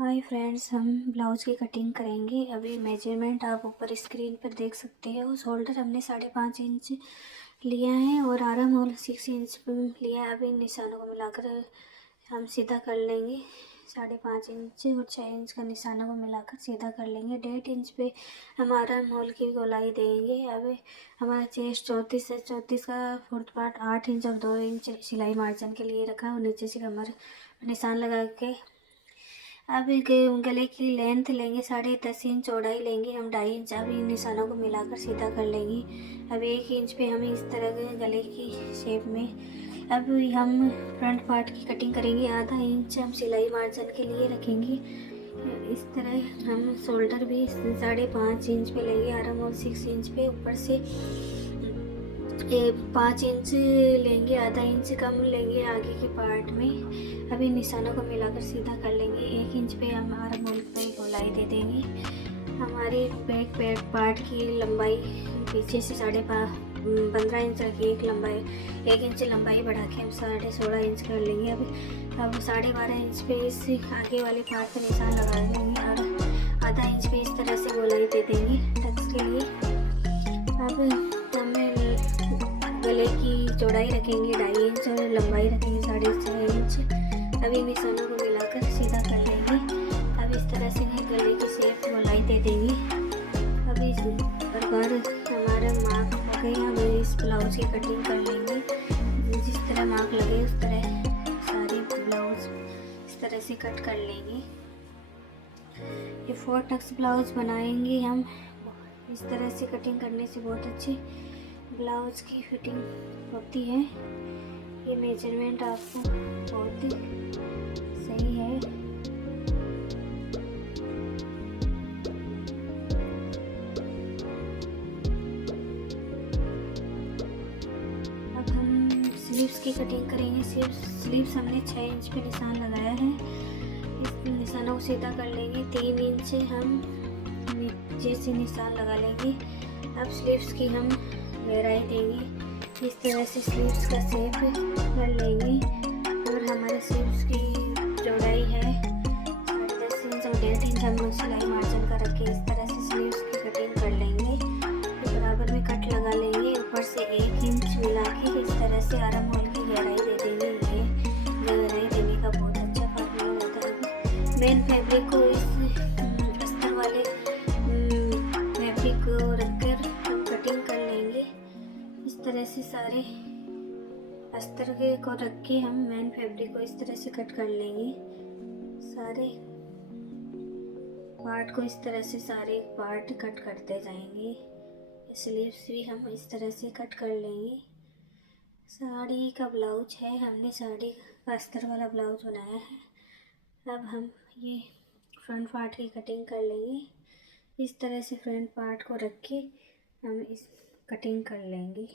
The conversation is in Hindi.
हाय फ्रेंड्स, हम ब्लाउज़ की कटिंग करेंगे। अभी मेजरमेंट आप ऊपर स्क्रीन पर देख सकते हो। शोल्डर हमने 5.5 इंच लिया है और आर्म होल 6 इंच लिया है। अभी इन निशानों को मिलाकर हम सीधा कर लेंगे। 5.5 इंच और 6 इंच का निशानों को मिलाकर सीधा कर लेंगे। 1.5 इंच पे हम आर्म होल की गोलाई देंगे। अभी हमारा चेस्ट 34 है। 34 का फोर्थ पार्ट 8 इंच और 2 इंच सिलाई मार्जिन के लिए रखा और नीचे से कमर निशान लगा के अब गले की लेंथ लेंगे 10.5 इंच, चौड़ाई लेंगे हम 2.5 इंच। अब इन निशानों को मिलाकर सीधा कर लेंगे। अब 1 इंच पे हम इस तरह के गले की शेप में अब हम फ्रंट पार्ट की कटिंग करेंगे। आधा इंच हम सिलाई मार्जिन के लिए रखेंगे। इस तरह हम शोल्डर भी 5.5 इंच पे लेंगे। आर्म और 6 इंच पे ऊपर से 5 इंच लेंगे। आधा इंच कम लेंगे आगे के पार्ट में। अभी निशानों को मिलाकर सीधा कर लेंगे। 1 इंच पे हम आर्म होल पे गोलाई दे देंगे। हमारी बैक पैड पार्ट की लंबाई पीछे से 15 इंच रखिए। एक लंबाई 1 इंच लंबाई बढ़ा के हम 16.5 इंच कर लेंगे। अब 12.5 इंच पे इस आगे वाले पार्ट पे निशान लगा देंगे और आधा इंच पे इस तरह से गोलाई दे देंगे टक्स के लिए। अब हमें गले की चौड़ाई रखेंगे 2.5 इंच और लंबाई रखेंगे 6.5 इंच। अभी निशानों को मिलाकर सीधा कर लेंगे। अब इस तरह से गले की शेप गोलाई दे देंगे। अभी इस प्रकार हमारा मार्क हो गया। हम इस ब्लाउज की कटिंग कर लेंगे। जिस तरह मार्क लगे उस तरह सारे ब्लाउज इस तरह से कट कर लेंगे। ये 4 टक्स ब्लाउज बनाएंगे हम। इस तरह से कटिंग करने से बहुत अच्छी ब्लाउज की फिटिंग होती है। ये मेजरमेंट आपको बहुत ही सही है। अब हम स्लीव्स की कटिंग करेंगे। स्लीव्स हमने 6 इंच पे निशान लगाया है। इस निशानों को सीधा कर लेंगे। 3 इंच हम नीचे से निशान लगा लेंगे। अब स्लीव्स की हम गहराई देंगे। इस तरह से स्लीव्स का शेप कर लेंगे और हमारे स्लीव्स की चौड़ाई है 10.5 इंच और 1.5 इंच हम सिलाई मार्जिन का रख के इस तरह से स्लीव्स की कटिंग कर लेंगे। बराबर में कट लगा लेंगे। ऊपर से 1 इंच मिला के इस तरह से आर्म होल की गहराई दे देंगे। ये गहराई देने का बहुत अच्छा फार्मूला होता है। मेन फैब्रिक को इस अस्तर वाले फैब्रिक को रखकर हम कटिंग कर लेंगे। इस तरह से सारे अस्तर को रख के हम मेन फैब्रिक को इस तरह से कट कर लेंगे। सारे पार्ट को इस तरह से सारे पार्ट कट करते जाएंगे। स्लीव्स भी हम इस तरह से कट कर लेंगे। साड़ी का ब्लाउज है। हमने साड़ी का अस्तर वाला ब्लाउज बनाया है। अब हम ये फ्रंट पार्ट की कटिंग कर लेंगे। इस तरह से फ्रंट पार्ट को रख के हम इस कटिंग कर लेंगे।